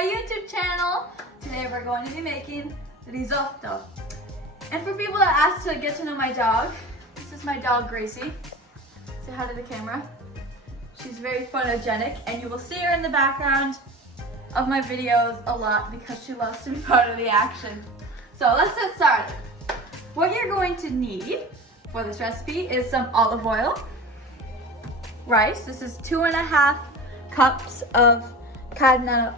my YouTube channel. Today we're going to be making risotto. And for people that ask to get to know my dog, this is my dog Gracie. Say hi to the camera. She's very photogenic and you will see her in the background of my videos a lot because she loves to be part of the action. So let's get started. What you're going to need for this recipe is some olive oil, rice. This is 2.5 cups of carnaroli.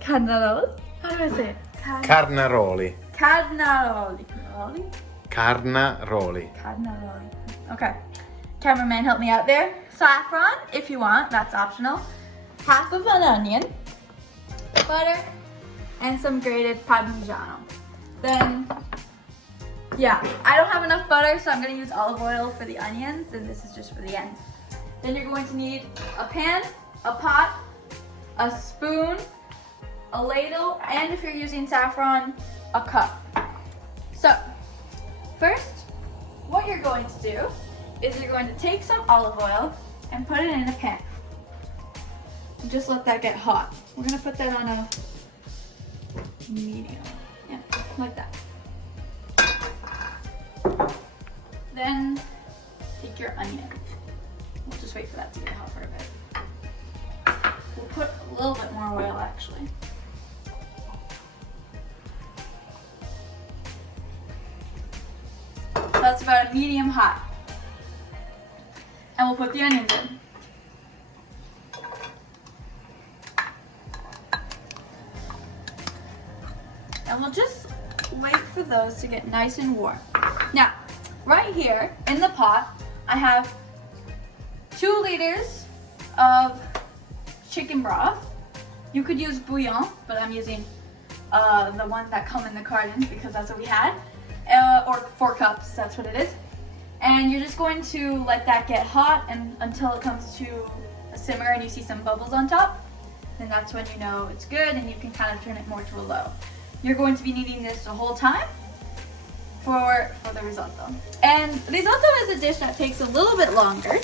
How do I say it? Carnaroli. Carnaroli. Okay. Cameraman, help me out there. Saffron, if you want, that's optional. Half of an onion, butter, and some grated Parmigiano. Then, yeah, I don't have enough butter, so I'm gonna use olive oil for the onions, and this is just for the end. Then you're going to need a pan, a pot, a spoon, a ladle, and if you're using saffron, a cup. So, first, what you're going to do is you're going to take some olive oil and put it in a pan. And just let that get hot. We're gonna put that on a medium. Yeah, like that. Then take your onion. We'll just wait for that to get hot for a bit. We'll put a little bit more oil actually. That's about a medium hot. And we'll put the onions in. And we'll just wait for those to get nice and warm. Now, right here in the pot, I have 2 liters of chicken broth. You could use bouillon, but I'm using the one that come in the carton because that's what we had. Or 4 cups, that's what it is. And you're just going to let that get hot and until it comes to a simmer and you see some bubbles on top. And that's when you know it's good and you can kind of turn it more to a low. You're going to be needing this the whole time for the risotto. And risotto is a dish that takes a little bit longer.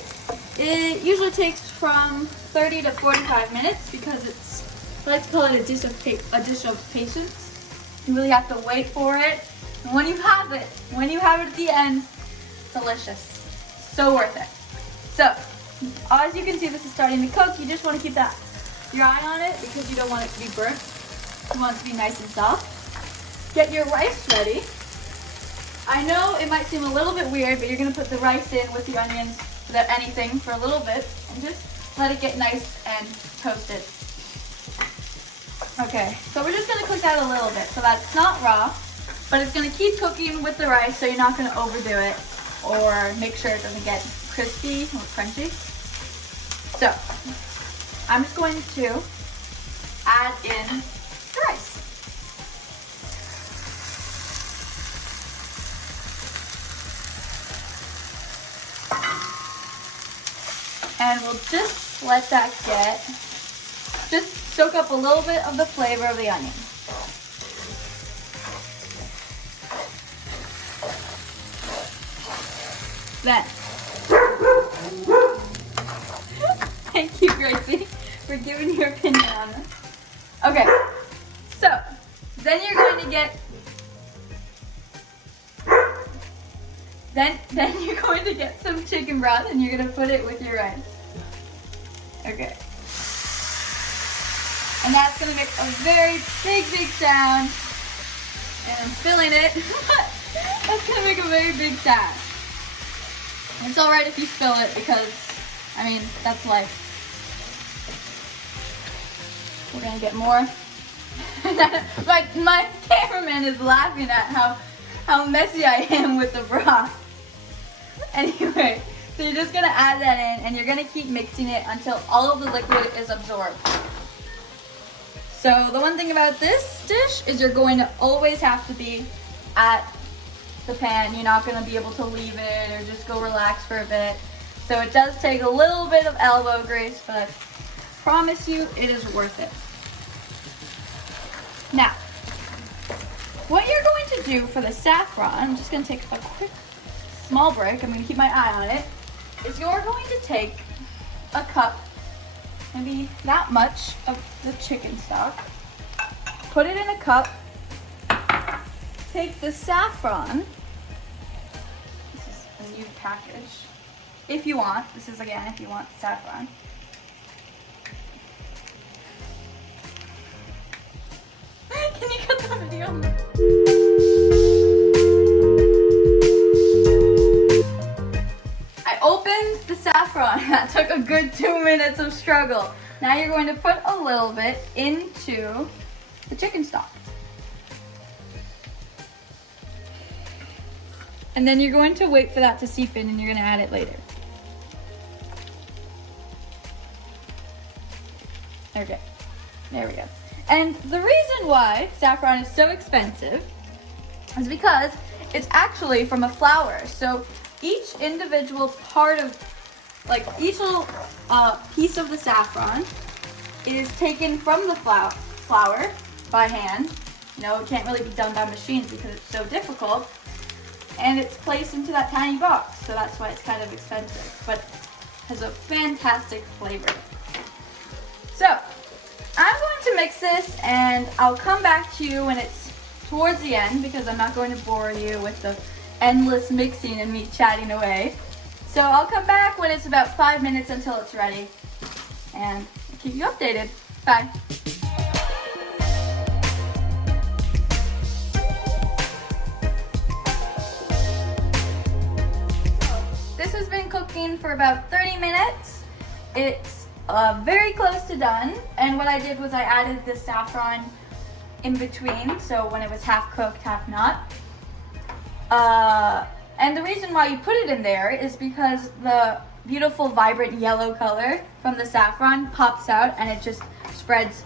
It usually takes from 30 to 45 minutes because it's, I like to call it a dish of patience. You really have to wait for it. And when you have it at the end, delicious. So worth it. So, as you can see, this is starting to cook. You just want to keep your eye on it because you don't want it to be burnt. You want it to be nice and soft. Get your rice ready. I know it might seem a little bit weird, but you're going to put the rice in with the onions without anything for a little bit and just let it get nice and toasted. Okay, so we're just going to cook that a little bit so that's not raw, but it's going to keep cooking with the rice so you're not going to overdo it or make sure it doesn't get crispy or crunchy. So, I'm just going to add in the rice. And we'll just let that just soak up a little bit of the flavor of the onion. Then, thank you Gracie for giving your opinion on this. Okay, so then you're going to get, then you're going to get some chicken broth and you're going to put it with your rice. Okay. And that's going to make a very big sound. And I'm filling it. That's going to make a very big sound. It's alright if you spill it because, I mean, that's life. We're gonna get more. my cameraman is laughing at how messy I am with the broth. Anyway, so you're just gonna add that in and you're gonna keep mixing it until all of the liquid is absorbed. So the one thing about this dish is you're going to always have to be at the pan. You're not going to be able to leave it or just go relax for a bit. So it does take a little bit of elbow grease, but I promise you it is worth it. Now, what you're going to do for the saffron, I'm just going to take a quick small break, I'm going to keep my eye on it, is you're going to take a cup maybe that much of the chicken stock. Put it in a cup. Take the saffron. This is a new package. If you want, this is again if you want saffron. Can you cut the video? I opened the saffron. That took a good 2 minutes of struggle. Now you're going to put a little bit into the chicken stock. And then you're going to wait for that to seep in and you're going to add it later. Okay, there we go. And the reason why saffron is so expensive is because it's actually from a flower. So each individual part of, like each little piece of the saffron is taken from the flower by hand. You know, it can't really be done by machines because it's so difficult. And it's placed into that tiny box. So that's why it's kind of expensive, but has a fantastic flavor. So I'm going to mix this and I'll come back to you when it's towards the end because I'm not going to bore you with the endless mixing and me chatting away. So I'll come back when it's about 5 minutes until it's ready and I'll keep you updated. Bye. This has been cooking for about 30 minutes. It's very close to done, and what I did was I added the saffron in between, so when it was half cooked, half not. And the reason why you put it in there is because the beautiful vibrant yellow color from the saffron pops out and it just spreads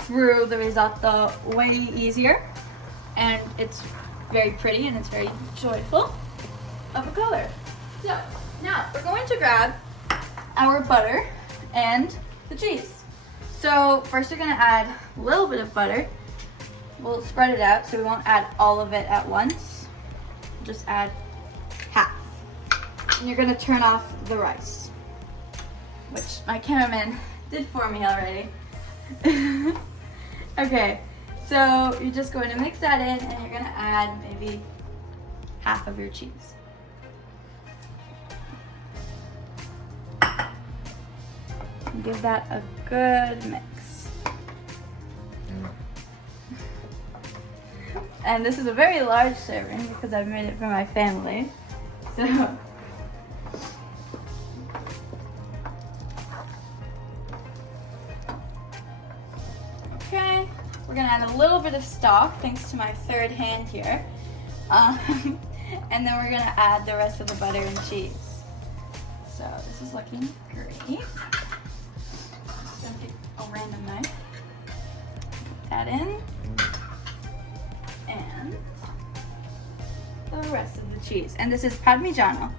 through the risotto way easier, and it's very pretty and it's very joyful of a color. So now we're going to grab our butter and the cheese. So first we're going to add a little bit of butter. We'll spread it out so we won't add all of it at once. Just add half. And you're going to turn off the rice, which my cameraman did for me already. Okay, so you're just going to mix that in and you're going to add maybe half of your cheese. Give that a good mix. And this is a very large serving because I've made it for my family. So okay, we're gonna add a little bit of stock thanks to my third hand here. And then we're gonna add the rest of the butter and cheese. So this is looking great. A random knife. Put that in. And the rest of the cheese. And this is Parmigiano.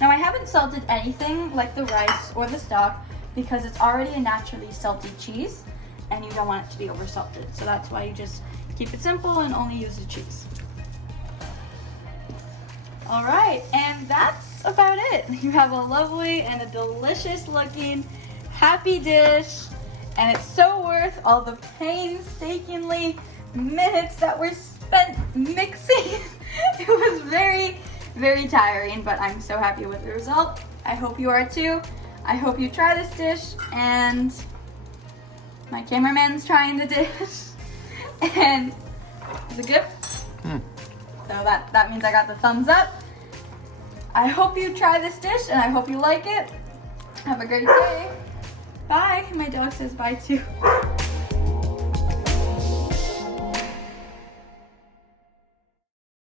Now I haven't salted anything like the rice or the stock because it's already a naturally salty cheese and you don't want it to be over salted. So that's why you just keep it simple and only use the cheese. All right, and that's about it. You have a lovely and a delicious looking happy dish. And it's so worth all the painstakingly minutes that were spent mixing. It was very, very tiring, but I'm so happy with the result. I hope you are too. I hope you try this dish, and my cameraman's trying the dish. And is it good? So that means I got the thumbs up. I hope you try this dish, and I hope you like it. Have a great day. Bye. My dog says bye too.